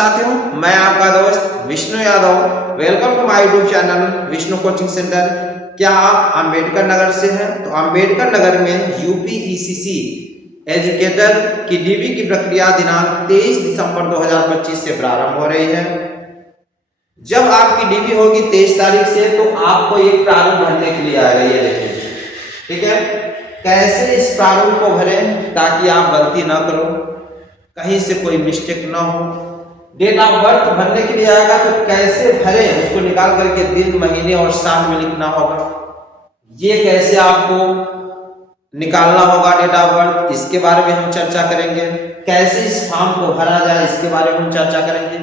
साथियों, मैं आपका दोस्त Vishnu Yadav. Welcome to my YouTube channel Vishnu coaching centre. क्या आप अंबेडकर नगर से हैं? तो अंबेडकर नगर में यूपीईसीसी एजुकेटर की डीबी की प्रक्रिया दिनांक 23 दिसंबर 2025 से प्रारंभ हो रही है। जब आपकी डीबी होगी 23 तारीख से, तो आपको एक प्रारूप भरने के लिए आएगा। ये देखिए, ठीक है। कैसे इस प्रारूप को भरें ताकि आप गलती ना करो, कहीं से कोई मिस्टेक ना हो। डेट ऑफ बर्थ भरने के लिए आएगा, तो कैसे भरे उसको निकाल करके दिन, महीने और साल में लिखना होगा। ये कैसे आपको निकालना होगा डेट ऑफ बर्थ, इसके बारे में हम चर्चा करेंगे। कैसे इस फॉर्म को भरा जाए, इसके बारे में हम चर्चा करेंगे।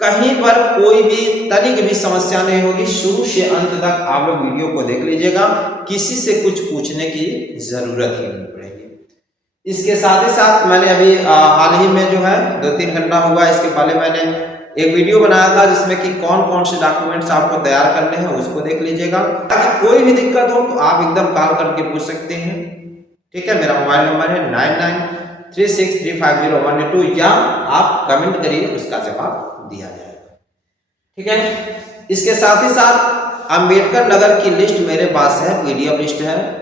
कहीं पर कोई भी तनिक भी समस्या नहीं होगी। शुरू से अंत तक आप लोग वीडियो को देख लीजिएगा, किसी से कुछ पूछने की जरूरत ही नहीं पड़ेगी। इसके साथ ही साथ मैंने अभी हाल ही में जो है 2-3 घंटा हुआ, इसके पहले मैंने एक वीडियो बनाया था जिसमें कि कौन कौन से डॉक्यूमेंट्स आपको तैयार करने हैं, उसको देख लीजिएगा। ताकि कोई भी दिक्कत हो तो आप एकदम कॉल करके पूछ सकते हैं। ठीक है, मेरा मोबाइल नंबर है 9936350182, या आप कमेंट करिए, उसका जवाब दिया जाएगा। ठीक है, इसके साथ ही साथ अंबेडकर नगर की लिस्ट मेरे पास है, पीडीएफ लिस्ट है।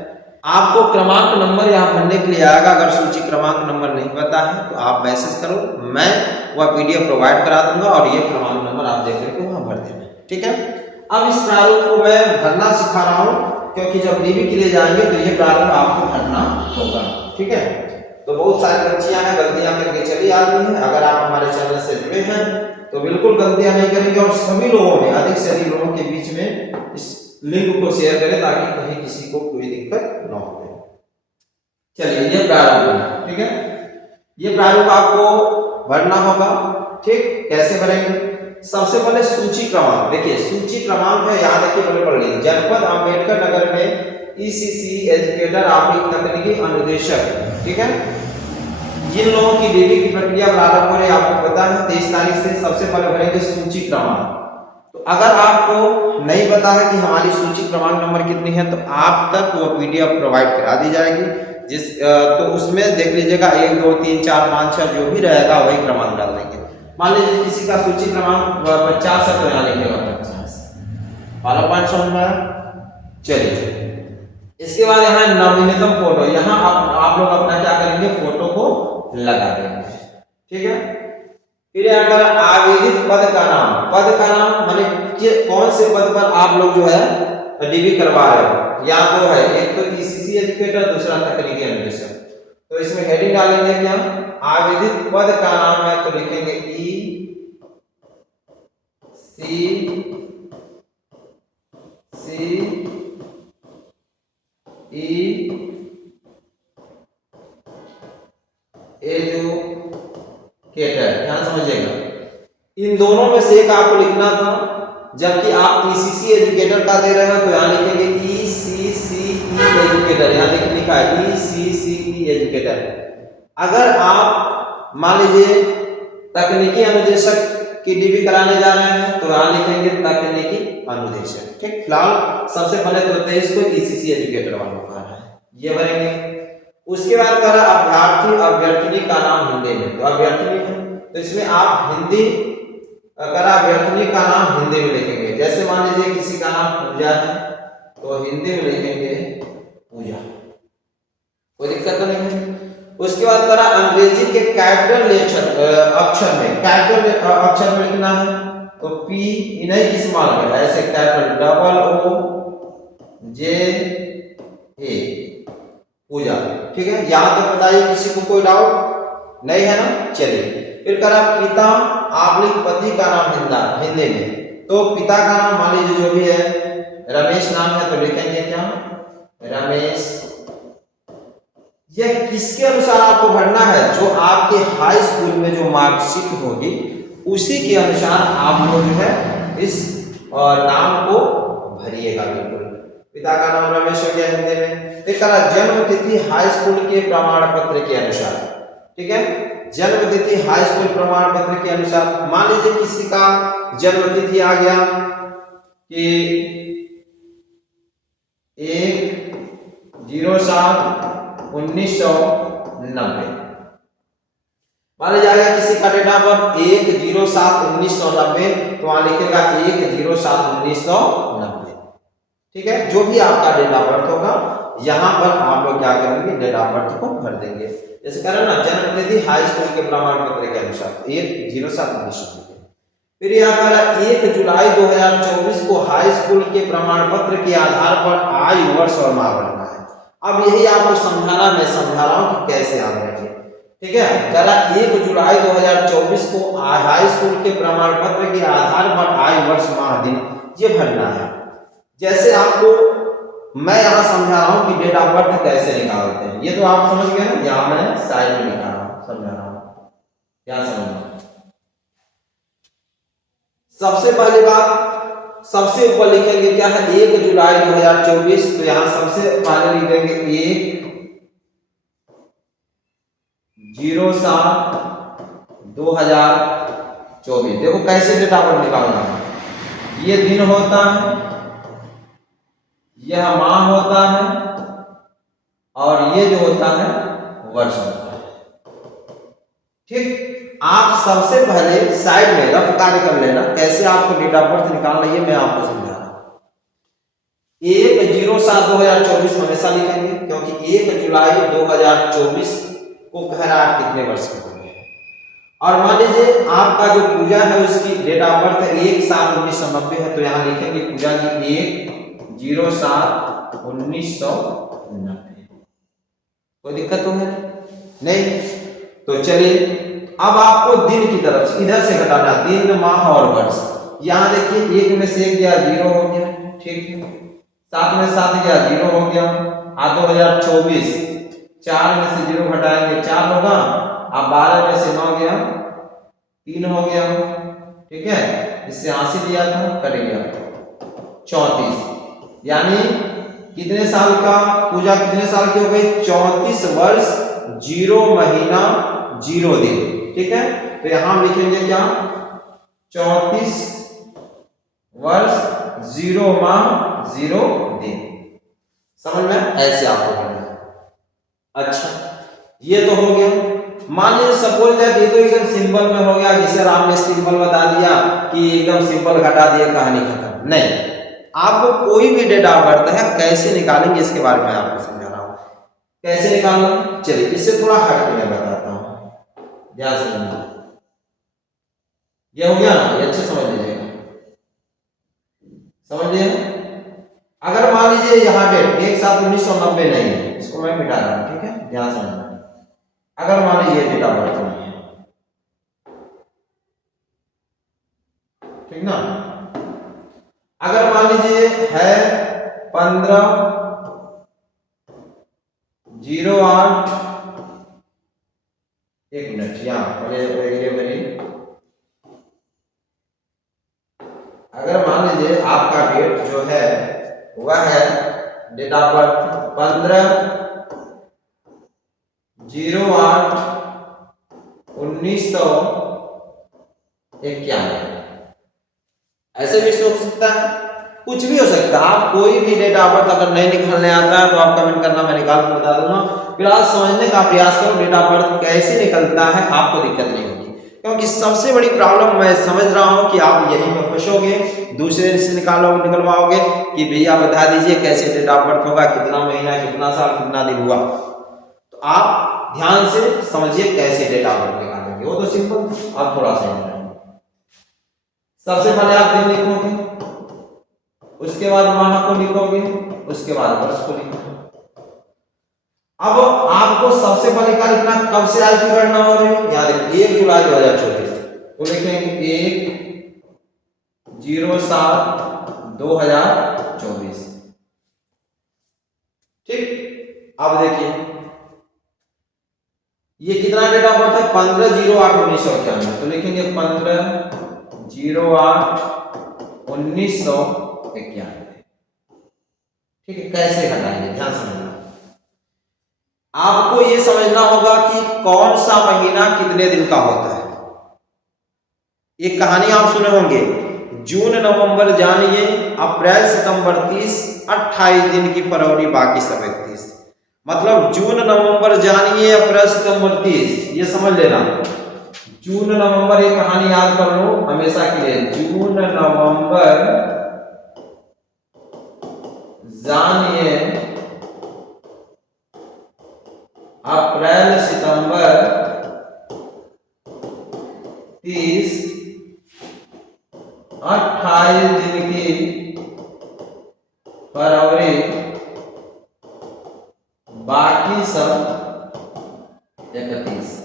आपको क्रमांक नंबर यहाँ भरने के लिए आएगा। अगर सूची क्रमांक नंबर नहीं पता है तो आप मैसेज करो, मैं वह पीडीएफ प्रोवाइड करा दूंगा और ये क्रमांक नंबर आप देख करके वहां भर देना। ठीक है, अब इस प्रारूप को मैं भरना सिखा रहा हूँ, क्योंकि जब डीबी के लिए जाएंगे तो ये प्रारूप आपको भरना होगा। ठीक है, तो बहुत सारी बच्चियां हैं, गलतियां करके चली आ रही हैं। अगर आप हमारे चैनल से जुड़े हैं तो बिल्कुल गलतियां नहीं करेंगे, और सभी लोगों में, अधिक से अधिक लोगों के बीच में इस लिंक को शेयर करें ताकि कहीं किसी को कोई दिक्कत न हो। चलिए, ये प्रारूप है। ठीक है, ये प्रारूप आपको भरना होगा। ठीक, कैसे भरेंगे? सबसे पहले सूची क्रमांक देखिए, सूची क्रमांक है, यहाँ देखिए, पहले पढ़ लीजिए। जनपद अंबेडकर नगर में ईसीसी एजुकेटर तकनीकी अनुदेशक। ठीक है, जिन लोगों की डीबी की प्रक्रिया प्रारंभ हो रही है, आपको पता है 23 तारीख से। सबसे पहले भरेंगे सूची क्रमांक। तो अगर आपको नहीं पता है कि हमारी सूची क्रमांक नंबर कितनी है, तो आप तक वो पीडीएफ प्रोवाइड करा दी जाएगी। तो उसमें देख लीजिएगा 1 2 3 4 5 6 जो भी रहेगा वही क्रमांक डाल देंगे। मान लीजिए किसी का सूची क्रमांक 50 है, तो यहाँ लिखेगा 50। वाला पॉइंट समझ में आया? चलिए, इसके बाद यहाँ नवीनतम फोटो, यहाँ आप लोग अपना क्या करेंगे, फोटो को लगा देंगे। ठीक है, फिर अगर आवेदित पद का नाम माने कौन से पद पर आप लोग जो है डीबी करवा रहे हो, या तो है, एक तो ईसीसी एजुकेटर, दूसरा तकनीकी अनुदेशक। तो इसमें हेडिंग डालेंगे क्या, आवेदित पद का नाम है, तो लिखेंगे एजुकेटर। ध्यान समझिएगा, इन दोनों में से एक आपको लिखना था। जबकि आप ईसीसी एजुकेटर का दे रहे हो, तो यहाँ लिखेंगे ईसीसी एजुकेटर। यहाँ देखिए लिखा है ईसीसी एजुकेटर। अगर आप मान लीजिए तकनीकी अनुदेशक की डीबी कराने जा रहे हैं, तो यहाँ लिखेंगे तकनीकी अनुदेशक। ठीक, फिलहाल सबसे पहले तो 23 को ईसीसी एजुकेटर वालों का है, ये भरेंगे। उसके बाद करा अभ्यर्थी का नाम हिंदी में, तो अभ्यर्थी है, तो इसमें आप हिंदी करा अभ्यर्थी का नाम हिंदी में लिखेंगे। जैसे मान लीजिए किसी का नाम पूजा है, तो हिंदी में लिखेंगे पूजा, कोई दिक्कत तो नहीं है। उसके बाद करा अंग्रेजी के कैपिटल अक्षर में लिखना है, तो पी नहीं इस्तेमाल करें, ऐसे कैपिटल OOJA पूजा। ठीक है, यहाँ तक बताइए, किसी को कोई डाउट नहीं है ना? चलिए, फिर करा पिता पति का नाम हिंदी में, तो पिता का नाम मान लीजिए जो भी है, रमेश नाम है, तो लिखेंगे क्या, रमेश। यह किसके अनुसार आपको भरना है, जो आपके हाई स्कूल में जो मार्कशीट होगी उसी के अनुसार आप लोग जो है इस नाम को भरिएगा। बिल्कुल, पिता का नाम रमेश हो गया हिंदी में। फिर करा जन्म तिथि हाई स्कूल के प्रमाण पत्र के अनुसार। ठीक है, जन्म तिथि हाई स्कूल प्रमाण पत्र के अनुसार। मान लीजिए किसी का जन्म तिथि आ गया कि 1/07/1990, मान जाएगा किसी का डेट ऑफ बर्थ 1/07/1990, तो वहां लिखेगा 1/07/1990। ठीक है, जो भी आपका डेट ऑफ बर्थ होगा यहाँ पर आप लोग क्या करेंगे, डेट ऑफ बर्थ को भर देंगे। जैसे करें ना, जन्म तिथि हाई स्कूल के प्रमाण पत्र के अनुसार 1/07/1990। फिर यहाँ करा 1 जुलाई 2024 को हाई स्कूल के प्रमाण पत्र के आधार पर आयु, वर्ष और माह भरना है। अब यही आपको समझाना, मैं समझा रहा हूँ कि कैसे याद रखें। ठीक है, करा 1 जुलाई 2024 को हाई स्कूल के प्रमाण पत्र के आधार पर आयु, वर्ष, माह, दिन ये भरना है। जैसे आपको मैं यहाँ समझा रहा हूँ कि डेट ऑफ बर्थ कैसे निकालते हैं, ये तो आप समझ गए ना। यहाँ मैं साइड में लिखा रहा हूँ, समझा रहा हूँ, क्या समझना। सबसे पहली बात, सबसे ऊपर लिखेंगे क्या है, 1 जुलाई 2024, तो यहां सबसे पहले लिखेंगे 1/07/2024। देखो कैसे डेटा पर निकालना है। ये दिन होता है, यह माह होता है, और ये जो होता है वर्ष होता है। ठीक, आप सबसे पहले साइड में रफ कार्य कर लेना, कैसे आपको डेट ऑफ बर्थ निकालना है मैं आपको समझा रहा हूं। 1/07/2024 हमेशा लिखेंगे, क्योंकि 1 जुलाई 2024 को कह रहा है कितने वर्ष के होंगे। और मान लीजिए आपका जो पूजा है उसकी डेट ऑफ बर्थ 1/7/1990 है, तो यहां लिखेंगे पूजा की 1/07/1990। कोई दिक्कत तो है नहीं? तो चलिए अब आपको दिन की तरफ से इधर से घटाना, दिन, माह और वर्ष। यहाँ देखिए 1 में से 1 गया 0 हो गया, ठीक है। 7 में 7 गया 0 हो गया। 2024 4 में से 0 घटाएंगे 4 होगा। अब 12 में से 9 गया 3 हो गया, ठीक है। इससे 80 दिया था, कट गया 34। यानी कितने साल का पूजा, कितने साल की हो गई, 34 वर्ष 0 महीना 0 दिन। ठीक है, तो यहां लिखेंगे क्या, 34 वर्ष 0 माह 0 दिन। समझ में? ऐसे आपको करना है। अच्छा, ये तो हो गया। मान लीजिए सपोज दैट ये तो एकदम सिंपल में हो गया, जिसे राम ने सिंपल बता दिया कि एकदम सिंपल घटा दिया, कहानी खत्म। नहीं, आपको कोई भी डेट ऑफ बर्थ है कैसे निकालेंगे इसके बारे में आपको समझा रहा हूं। कैसे निकालना, चलिए इससे थोड़ा हट के मैं बताता हूं, ध्यान से समझना। ये हो गया ना, ये अच्छे समझ लीजिएगा, समझ लिए। अगर मान लीजिए यहाँ डेट 1/7/1990 नहीं है, इसको मैं मिटा रहा हूं, ठीक है, ध्यान से समझना। अगर मान लीजिए डेट ऑफ बर्थ नहीं है, ठीक ना। अगर मान लीजिए है 15/08, एक मिनट यहाँ पहले ये मेरी, अगर मान लीजिए आपका डेट जो है वह है डेट ऑफ बर्थ 15/08/1991। ऐसे भी हो सकता है, कुछ भी हो सकता है। आप कोई भी डेट ऑफ बर्थ अगर नहीं निकालने आता है तो आप कमेंट करना, मैं निकाल कर बता दूंगा। फिलहाल समझने का प्रयास करो डेट ऑफ बर्थ कैसे निकलता है, आपको दिक्कत नहीं होगी। क्योंकि सबसे बड़ी प्रॉब्लम मैं समझ रहा हूं कि आप यहीं में फंसोगे, दूसरे से निकलवाओगे कि भैया बता दीजिए कैसे डेट ऑफ बर्थ होगा, कितना महीना, कितना साल, कितना दिन हुआ। तो आप ध्यान से समझिए कैसे डेट ऑफ बर्थ निकालेंगे, वो तो सिंपल, आप थोड़ा सा। सबसे पहले आप दिन लिखोगे, उसके बाद माह को लिखोगे, उसके बाद वर्ष को लिखोगे। अब आपको सबसे पहले क्या लिखना, कब से आज की गणना हो रही है, याद रखिए 1 जुलाई 2024 को लिखेंगे 1/07/2024। ठीक, अब देखिए ये कितना डेट ऑफ बर्थ है, 15/08/1991, तो लिखेंगे 15/08/1991। ठीक है, कैसे घटाएंगे ध्यान समझना। आपको यह समझना होगा कि कौन सा महीना कितने दिन का होता है। एक कहानी आप सुने होंगे, जून नवंबर जानिए, अप्रैल सितंबर 30, 28 दिन की फरवरी बाकी सब 31। मतलब जून नवंबर जानिए, अप्रैल सितंबर 30, ये समझ लेना। जून नवंबर, एक कहानी याद कर लो हमेशा के लिए। जून नवंबर जानिए अप्रैल सितंबर 30 28 दिन की फरवरी, बाकी सब 31।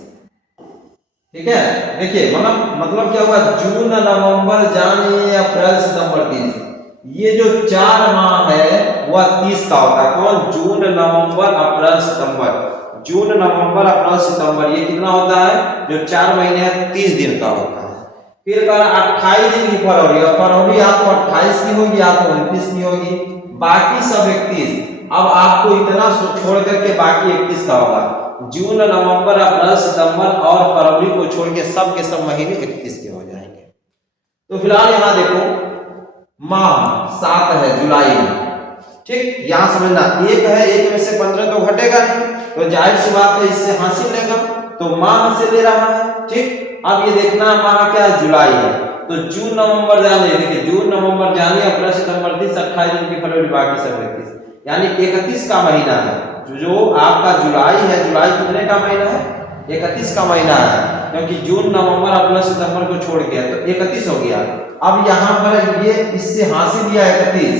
ठीक है, देखिए मतलब क्या हुआ, जून नवंबर जानिए अप्रैल सितंबर 30, ये जो 4 माह है वह 30 का होता है। कौन? जून नवंबर अप्रैल सितंबर। जून नवंबर अप्रैल सितंबर ये कितना होता है? जो 4 महीने हैं 30 दिन का होता है। फिर कहा 28 दिन की फरवरी, और फरवरी या तो 28 की होगी या तो 29 की होगी, बाकी सब 31। अब आपको इतना छोड़ करके बाकी 31 का होगा। जून नवंबर अप्रैल सितंबर और फरवरी को छोड़ के सब महीने 31 के हो जाएंगे। तो फिलहाल यहाँ देखो माह 7 है जुलाई में, ठीक, यहां समझना 1 है, 1 में से 15 तो घटेगा नहीं, तो जाहिर सी बात है इससे हासिल लेगा, तो माह से ले रहा है। ठीक, अब ये देखना माह क्या है? जुलाई है। तो जून नवंबर जानिए, देखिए जून नवंबर जानिए अप्रैल सितंबर 30 28 दिन की फरवरी, बाकी सब 31, यानी 31 का महीना है। जो आपका जुलाई है, जुलाई कितने का महीना है? 31 का महीना है, क्योंकि जून नवंबर अप्रैल सितंबर को छोड़ के तो 31 हो गया। अब यहाँ पर ये इससे हासिल लिया 31,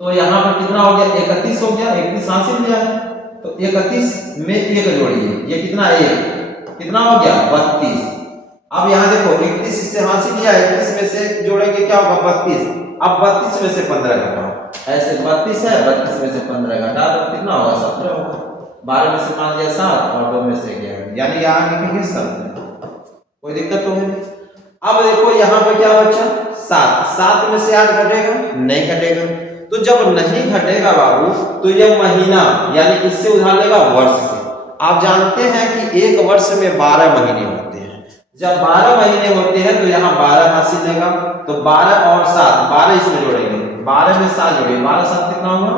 तो यहाँ पर कितना हो गया? 31 हो गया, 31 हासिल लिया है, तो 31 में 1 जोड़िए, ये कितना? 1, कितना हो गया? 32। अब यहाँ देखो 31 इससे हासिल लिया, 31 में से जोड़ेंगे क्या होगा? 32। अब 32 में से 15 घटाओ, ऐसे 32 है, 32 में से 15 घटा दो, कितना होगा? 17 होगा। 12 में से 5 गया 7 और 2 में से 11, यानी यहाँ लिखेंगे 17। कोई दिक्कत तो है? अब देखो यहाँ पर क्या बचा? 7, 7 में से 8 घटेगा? नहीं घटेगा। तो जब नहीं घटेगा बाबू, तो यह महीना यानी इससे उधार लेगा वर्ष से। आप जानते हैं कि एक वर्ष में 12 महीने होते हैं। जब 12 महीने होते हैं तो यहाँ 12 हासिल लेगा, तो 12 और 7, 12 इसमें जोड़ेंगे, 12 में 7 जोड़ेंगे, 12 7 कितना होगा?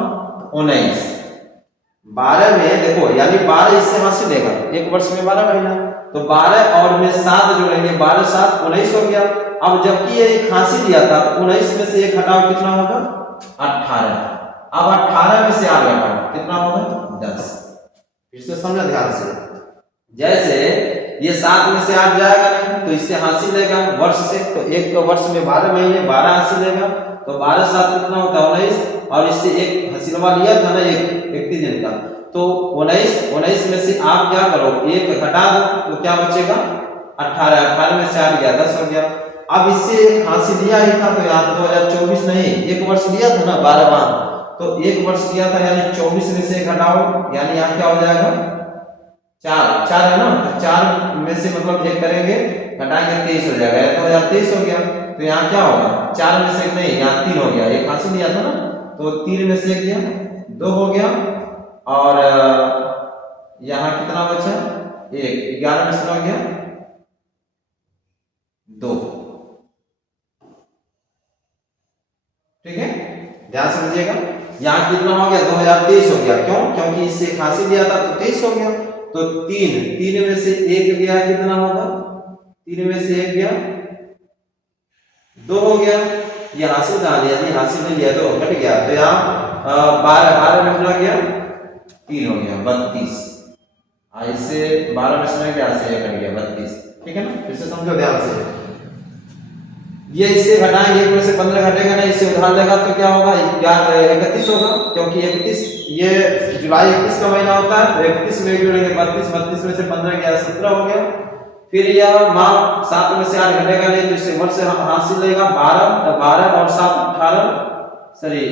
19। 12 में देखो यानी 12 इससे हासिल लेगा, एक वर्ष में 12 महीना, तो 12 और में 7 जोड़ेंगे, 12 7 19 हो गया। अब जबकि ये एक हासिल लिया था, तो 19 में से 1 घटाओ, कितना होगा? 18। अब 18 में से 8 घटाओ, कितना होगा? 10। फिर से समझो ध्यान से, जैसे ये 7 में से 8 जाएगा नहीं, तो इससे हासिल लेगा वर्ष से, तो एक वर्ष में 12 महीने, 12 हासिल लेगा, तो 12 7 कितना होता है? 19, और इससे एक हासिलवा लिया था ना, एक 31 दिन का, तो 19 में से आप क्या करो? 1 घटा दो, तो क्या बचेगा? 18। 18 में से 8 गया 10 हो गया। अब इससे एक हासिल लिया ही था, तो यार 2024 नहीं, एक वर्ष लिया था ना 12 माह, तो एक वर्ष लिया था, यानी 24 में से घटाओ, यानी यहाँ क्या हो जाएगा? 4 है ना, तो 4 में से मतलब 1 करेंगे, घटाएंगे 23 हो जाएगा, 2023 हो गया। तो यहाँ क्या होगा? 4 में से 1 नहीं, यहाँ 3 हो गया, एक हासिल लिया था ना, तो 3 में से 1 गया, 2 हो गया, और यहाँ कितना बचा? 1, 11 में से हो गया 2। ठीक है, ध्यान समझिएगा। यहाँ कितना हो गया? 2023 हो गया। क्यों? क्योंकि इससे हासिल लिया था तो 23 हो गया, तो 3 में से 1 गया, कितना होगा? 3 में से 1 गया 2 हो गया। ये हासिल कहाँ लिया? ये हासिल नहीं लिया तो घट गया, तो यहाँ 12 में कितना गया? 3 हो गया, 32। ऐसे 12 में से क्या से घट गया? 32। ठीक है ना? फिर से समझो ध्यान से, ये इससे घटाएंगे, 1 में से 15 घटेगा ना, इससे उधार लेगा तो क्या होगा? 31 होगा, क्योंकि 31 ये जुलाई 31 का महीना होता है, तो 31 में जोड़ेंगे 32, 32 में से 15 गया 17 हो गया। फिर यह माह 7 में से 8 घटेगा नहीं, तो इससे वर्ष हासिल लेगा 12 और 7 18, सॉरी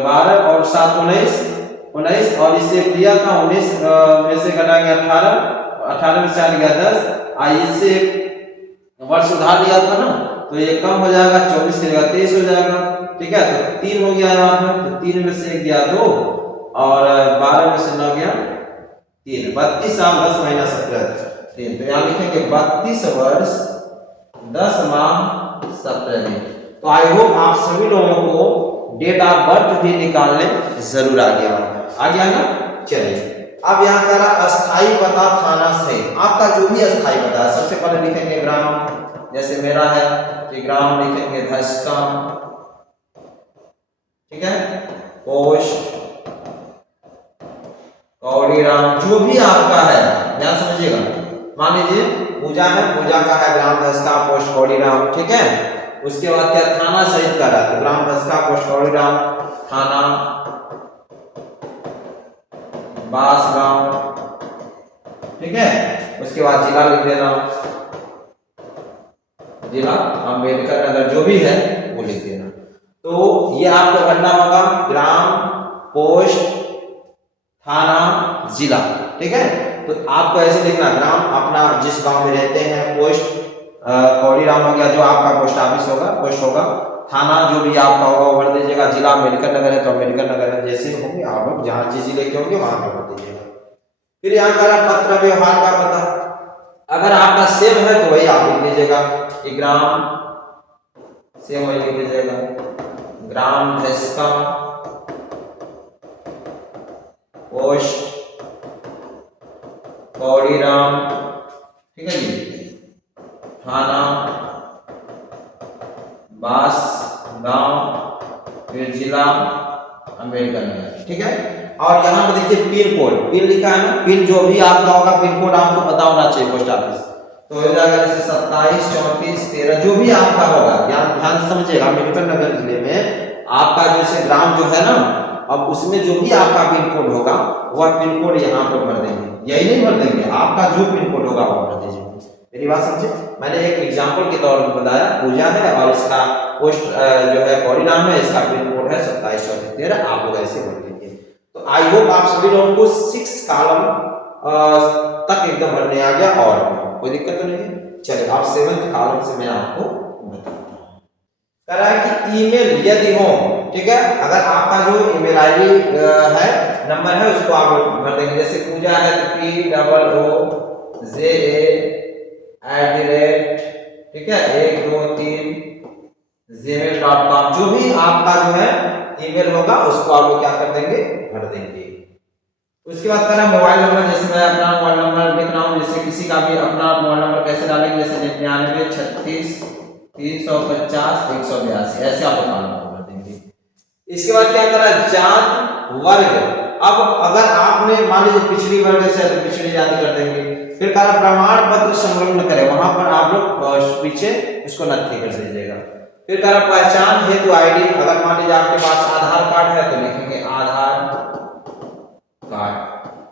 12 और 7 19, और इससे लिया था 19 में से घटाएंगे 18 में से 8 गया 10, इससे वर्ष उधार लिया था ना, तो ये कम हो जाएगा, 24 के जगह 23 हो जाएगा। ठीक है, तो 3 हो गया यहाँ पर, तो 3 में से 1 गया 2, और 12 में से 9 गया 3, 32 साल 10 महीना 17 दिन। तो यहाँ लिखेंगे 32 वर्ष 10 माह 17 दिन। तो आई होप आप सभी लोगों को डेट ऑफ बर्थ भी निकालने जरूर आ गया ना? चलिए अब यहाँ कह रहा अस्थाई पता थाना से, आपका जो भी अस्थाई पता है सबसे पहले लिखेंगे ग्राम, जैसे मेरा है कि ग्राम लिखेंगे धस्कम, ठीक है, पोस्ट कौड़ीराम, जो भी आपका है ध्यान समझिएगा। मान लीजिए पूजा है, पूजा का है ग्राम धस्का पोस्ट कौड़ीराम, ठीक है। उसके बाद क्या थाना सहित कर रहा है, तो ग्राम धस्का पोस्ट कौड़ीराम, थाना बांसगांव, ठीक है। उसके बाद जिला लिख देना, जिला अम्बेडकर नगर, जो भी है वो लिख देना। तो ये आपको करना होगा ग्राम, पोस्ट, थाना, जिला, ठीक है। तो आपको ऐसे लिखना ग्राम अपना जिस गांव में रहते हैं, पोस्ट कौड़ीराम हो गया जो आपका पोस्ट ऑफिस होगा, पोस्ट होगा, थाना जो भी आपका होगा वो भर दीजिएगा, जिला अम्बेडकर नगर है तो अम्बेडकर नगर है, जैसे होंगे आप लोग जहाँ जिस जिले के होंगे वहां पर भर दीजिएगा। फिर यहाँ करा पत्र व्यवहार का पता, अगर आपका सेम है तो वही आप लिख लीजिएगा कि ग्राम सेम वही लिख लीजिएगा, ग्राम धस्का पोस्ट कौड़ीराम, ठीक है जी, थाना बांसगांव, फिर जिला अम्बेडकर नगर, ठीक है। और यहाँ पर देखिए पिन कोड, पिन लिखा है ना, पिन जो भी आपका होगा पिन कोड आपको पता होना चाहिए पोस्ट ऑफिस, तो हो जाएगा जैसे 27 34 13 जो भी आपका होगा, ध्यान समझिएगा। अम्बेडकर नगर जिले में आपका जैसे ग्राम जो है ना, अब उसमें जो भी आपका पिन कोड होगा वह पिन कोड यहाँ पर भर देंगे, यही नहीं भर देंगे, आपका जो पिन कोड होगा वो भर दीजिए। मेरी बात समझे, मैंने एक एग्जांपल के तौर पर बताया, पूजा है और इसका पोस्ट जो है कौड़ीराम है, इसका पिन कोड है 27 34 13, आप लोग ऐसे भर देंगे। तो आई होप आप सभी लोगों को 6 कॉलम तक एकदम भरने आ गया और कोई दिक्कत तो नहीं है। चलिए अब 7th कॉलम से मैं आपको बताता हूँ। कह रहा है कि ईमेल यदि हो, ठीक है, अगर आपका जो ईमेल आईडी है नंबर है उसको आप भर देंगे, जैसे पूजा है तो POOJA@, ठीक है, 1 2 3 gmail.com, जो भी आपका जो है ईमेल होगा उसको आप लोग क्या कर देंगे, भर देंगे। उसके बाद करना मोबाइल नंबर, जैसे मैं अपना मोबाइल नंबर लिख रहा हूँ, जैसे किसी का भी अपना मोबाइल नंबर कैसे डालेंगे, जैसे 99 36 350 182, ऐसे आप भर देंगे। इसके बाद क्या करा जात वर्ग, अब अगर आपने मान लीजिए पिछड़ी वर्ग से तो पिछड़ी जाति कर देंगे। फिर कहा प्रमाण पत्र संलग्न करें, वहां पर आप लोग पीछे उसको नत्थी कर दीजिएगा। फिर कहा पहचान हेतु आईडी, अगर मान लीजिए आपके पास आधार कार्ड है तो लिखेंगे आधार कार्ड।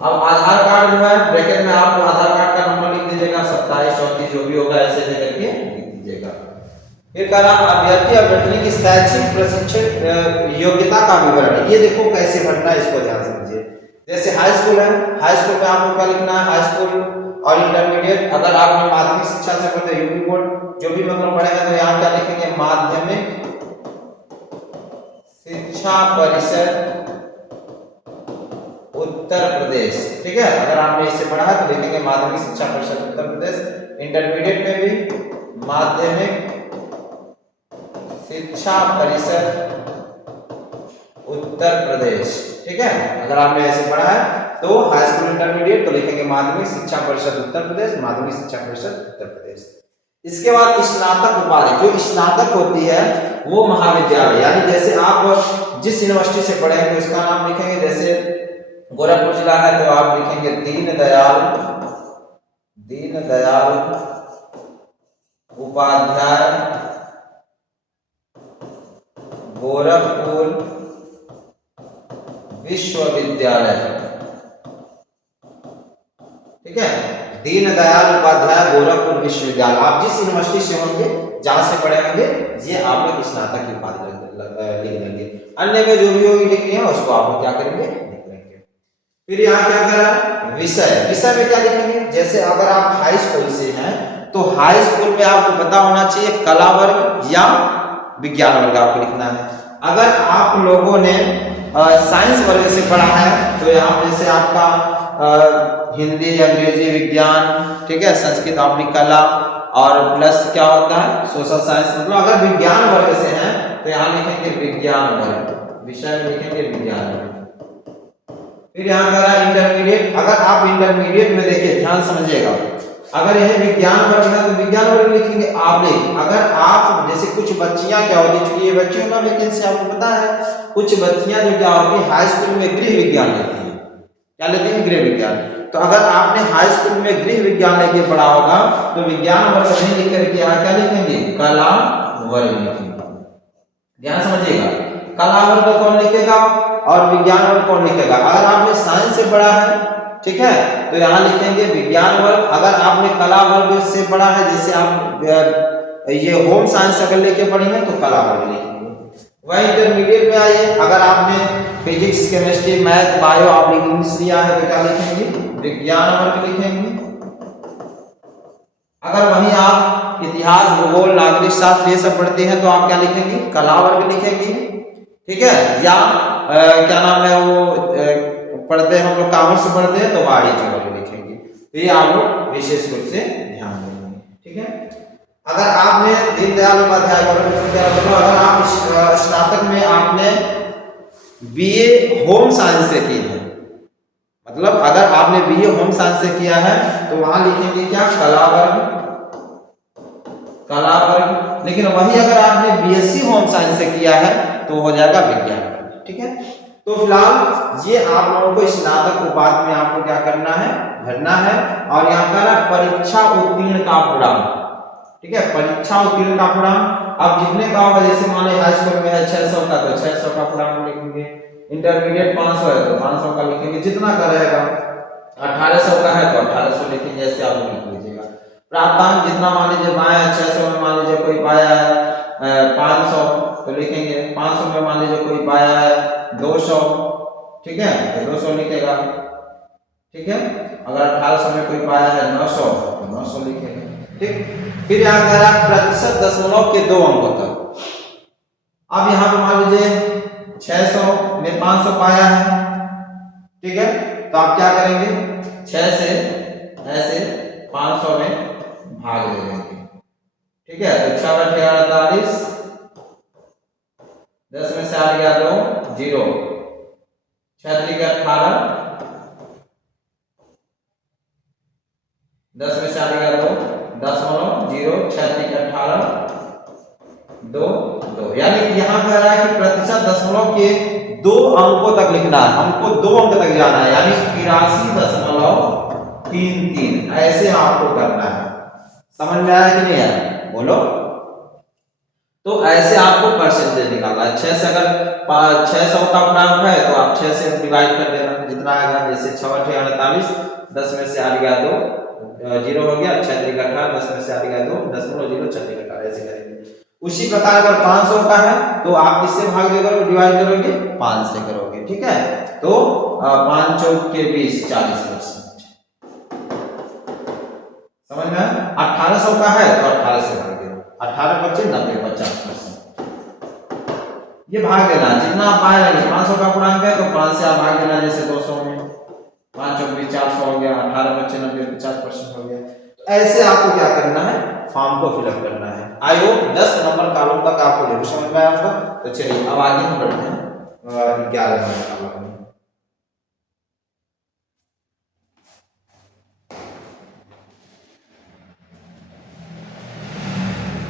अब आधार कार्ड जो है ब्रैकेट में आप आधार कार्ड का नंबर लिख दीजिएगा, 27 34 जो भी होगा ऐसे करके लिख दीजिएगा। फिर कहा अभ्यर्थी अभ्यर्थी की शैक्षिक प्रशिक्षण योग्यता का विवरण, ये देखो कैसे भरना है, इसको ध्यान समझिए। जैसे हाई स्कूल है, हाई स्कूल में आपको क्या लिखना है, हाई स्कूल और इंटरमीडिएट, अगर आपने माध्यमिक शिक्षा से पढ़ते यूपी बोर्ड जो भी मतलब पढ़े हैं तो यहाँ क्या लिखेंगे माध्यमिक शिक्षा परिषद उत्तर प्रदेश, ठीक है। अगर आपने इससे पढ़ा है तो लिखेंगे माध्यमिक शिक्षा परिषद उत्तर प्रदेश। इंटरमीडिएट में भी माध्यमिक शिक्षा परिषद उत्तर प्रदेश, ठीक है। अगर आपने ऐसे पढ़ा है तो हाई स्कूल इंटरमीडिएट तो लिखेंगे माध्यमिक शिक्षा परिषद उत्तर प्रदेश, माध्यमिक शिक्षा परिषद उत्तर प्रदेश। इसके बाद स्नातक उपाधि, जो स्नातक होती है वो महाविद्यालय, यानी जैसे आप जिस यूनिवर्सिटी से पढ़े हैं उसका नाम लिखेंगे, जैसे गोरखपुर जिला है तो आप लिखेंगे दीनदयाल उपाध्याय गोरखपुर विश्वविद्यालय, ठीक है। दीनदयाल उपाध्याय गोरखपुर विश्वविद्यालय, आप जिस यूनिवर्सिटी से होंगे जहां से पढ़े होंगे ये आप लोग स्नातक की उपाधि लिख लेंगे। अन्य में जो भी होगी लिखनी है उसको आप लोग क्या करेंगे, लिख लेंगे। फिर यहाँ क्या करा विषय, विषय में क्या लिखेंगे, जैसे अगर आप हाई स्कूल से हैं तो हाई स्कूल में आपको पता होना चाहिए कला वर्ग या विज्ञान वर्ग आपको लिखना है। अगर आप लोगों ने साइंस वर्ग से पढ़ा है तो यहाँ जैसे आपका हिंदी अंग्रेजी विज्ञान, ठीक है, संस्कृत आपकी कला और प्लस क्या होता है सोशल साइंस, मतलब अगर विज्ञान वर्ग से हैं तो यहाँ लिखेंगे विज्ञान वर्ग, विषय में लिखेंगे विज्ञान वर्ग, फिर यहाँ कह रहा है इंटरमीडिएट। अगर आप इंटरमीडिएट में देखिए, ध्यान समझिएगा, अगर यह विज्ञान वर्ग है तो विज्ञान वर्ग लिखेंगे आप ले। अगर आप जैसे कुछ बच्चियां क्या होती है, चूंकि ये बच्चियों का वैकेंसी आपको पता है, कुछ बच्चियां जो क्या होती है हाई स्कूल में गृह विज्ञान लेती है। क्या लेती है? गृह विज्ञान। तो अगर आपने हाई स्कूल में गृह विज्ञान लेके पढ़ा होगा तो विज्ञान वर्ग नहीं लिख करके यहाँ क्या लिखेंगे? कला वर्ग लिखेंगे। ध्यान समझिएगा, कला वर्ग कौन लिखेगा और विज्ञान वर्ग कौन लिखेगा? अगर आपने साइंस से पढ़ा है, ठीक है, तो यहाँ लिखेंगे विज्ञान वर्ग। अगर आपने कला वर्ग से पढ़ा है, जैसे आप ये होम साइंस अगर लेके पढ़ी है तो कला वर्ग लिखेंगे। वही इंटरमीडिएट में आइए, अगर आपने फिजिक्स, केमिस्ट्री, मैथ, बायो आपने इंग्लिश लिया है तो क्या लिखेंगे? विज्ञान वर्ग लिखेंगे। अगर वहीं आप इतिहास, भूगोल, नागरिक शास्त्र ये सब पढ़ते हैं तो आप क्या लिखेंगे? कला वर्ग लिखेंगे। ठीक है, या क्या नाम है वो पढ़ते हैं हम लोग कॉमर्स पढ़ते हैं तो वाणिज्य वर्ग लिखेंगे। तो ये आप लोग विशेष रूप से ध्यान देंगे। ठीक है, अगर आपने दीनदयाल उपाध्याय अगर आप स्नातक में आपने बीए होम साइंस से की है, मतलब अगर आपने बीए होम साइंस से किया है तो वहां लिखेंगे क्या? कला वर्ग, कला वर्ग। लेकिन वही अगर आपने बीएससी होम साइंस से किया है तो हो जाएगा विज्ञान वर्ग। ठीक है, तो फिलहाल ये आप लोगों को स्नातक उपाधि में आपको क्या करना है? भरना है। और यहाँ पर परीक्षा उत्तीर्ण का पूर्णांक, ठीक है, परीक्षा उत्तीर्ण का पूर्णांक अब जितने का होगा, जैसे मान लीजिए हाई स्कूल में है 600 का तो 600 का पूर्णांक लिखेंगे, इंटरमीडिएट 500 है तो 500 का लिखेंगे, जितना का रहेगा। 1800 का है तो 1800 लिखेंगे, ऐसे आप लिख लीजिएगा। प्राप्तांक जितना मान लीजिए पाया है 600 में, मान लीजिए कोई पाया है 500 तो लिखेंगे, 500 में मान लीजिए कोई पाया है 200, ठीक है, तो 200 लिखेगा। ठीक है, अगर 1800 में कोई पाया है 900 तो 900 लिखेगा। ठीक, फिर यहाँ कह रहा है प्रतिशत दशमलव के 2 अंकों तक। अब यहाँ पे मान लीजिए 600 में 500 पाया है, ठीक है, तो आप क्या करेंगे? 6 से ऐसे 500 में भाग दे देंगे। ठीक है, तो 6 बटे 48, 10 में से आ गया 2 0, 6 3 18, 10 में से आ गया 2 0, 6 3 18, 2 2। यानी यहाँ कह रहा है कि प्रतिशत दशमलव के 2 अंकों तक लिखना है, हमको 2 अंक तक जाना है, यानी 83.33 ऐसे आपको करना है। समझ में आया कि नहीं आया? बोलो। तो ऐसे आपको परसेंटेज निकालना है। 6 से अगर 600 का पूर्णांक है तो आप 6 से डिवाइड कर देना, जितना आएगा। जैसे 6 बटे 48, 10 में से आ गया 2 0 हो गया, 6 3 18, 10 में से आ गया 2 0.0, 6 3 18, ऐसे करेंगे। उसी प्रकार अगर 500 का है तो आप किससे भाग देकर डिवाइड करोगे? 5 से करोगे। ठीक है, तो 5 चौक के 20, 40%। समझ में? 1800 का है तो 18 से भाग देना, 18 बच्चे 90, 50%। ये भाग देना, जितना आप पाए रहेंगे। 500 का पूर्णांक है तो 5 से आप भाग देना, जैसे 200 में 5 चौक 20, 400 हो गया, 18 बच्चे 90, 50% हो गया। तो ऐसे आपको क्या करना है? फॉर्म को फिलअप करना है। आई होप 10 नंबर कॉलम तक आपको जरूर समझ में आया होगा। तो चलिए अब आगे हम बढ़ते हैं 11 नंबर कॉलम में।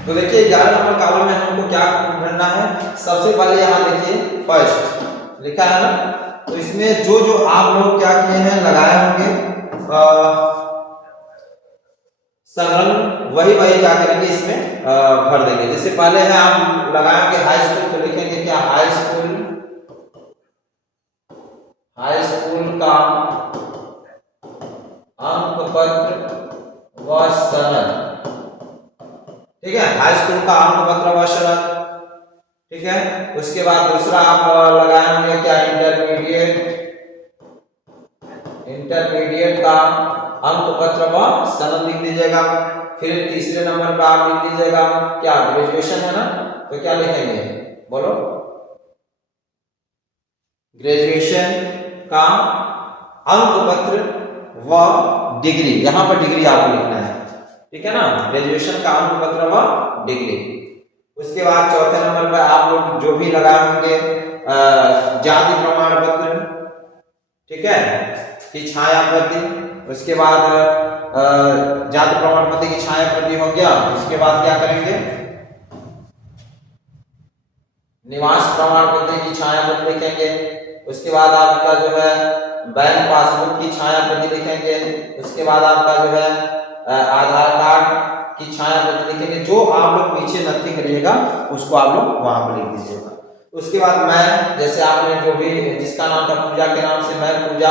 तो देखिए 11 नंबर कॉलम में हमको क्या भरना है? सबसे पहले यहाँ देखिए फर्स्ट लिखा है ना, तो इसमें जो जो आप लोग क्या किए हैं लगाए होंगे संलग्न, वही क्या करेंगे इसमें भर देंगे। जैसे पहले है आप लगाएंगे हाई स्कूल तो लिखेंगे क्या? हाई स्कूल का अंक पत्र व सनद। ठीक है, हाई स्कूल का अंक पत्र व सनद। ठीक है, उसके बाद दूसरा आप लगाएंगे क्या? इंटरमीडिएट का अंक पत्र व सनद लिख दीजिएगा। फिर तीसरे नंबर पर आप लिख दीजिएगा क्या? ग्रेजुएशन है ना, तो क्या लिखेंगे? बोलो। ग्रेजुएशन का अंक पत्र व डिग्री, यहां पर डिग्री आपको लिखना है। ठीक है ना, ग्रेजुएशन का अंक पत्र व डिग्री। उसके बाद चौथे नंबर पर आप लोग जो भी लगाए होंगे जाति प्रमाण पत्र। ठीक है, की छाया प्रति, उसके बाद जाति प्रमाण पत्र की छाया प्रति हो गया। उसके बाद क्या करेंगे, निवास प्रमाण पत्र की छाया प्रति लिखेंगे। उसके बाद आपका जो है बैंक पासबुक की छाया प्रति लिखेंगे। उसके बाद आपका जो है आधार कार्ड की छाया प्रति लिखेंगे। जो आप लोग पीछे नथी करिएगा उसको आप लोग वहां पर लिख दीजिएगा। उसके बाद मैं, जैसे आपने जो भी जिसका नाम था पूजा के नाम से मैं पूजा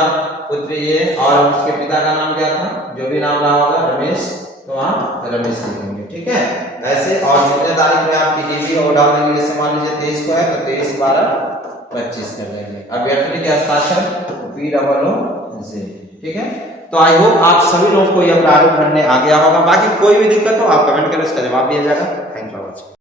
पुत्र ये, और उसके पिता का नाम क्या था, जो भी नाम रहा होगा रमेश, तो वहाँ रमेश लिखेंगे। ठीक है, ऐसे। और जितने तारीख में आपकी डीबी और डाल देंगे, जैसे मान लीजिए 23 को है तो 23/12/25 कर लेंगे। अभ्यर्थी के हस्ताक्षर POOZ। ठीक है, तो आई होप आप सभी लोगों को यह प्रारूप भरने आ गया होगा। बाकी कोई भी दिक्कत हो आप कमेंट करें, उसका जवाब दिया जाएगा। Thank you for watching.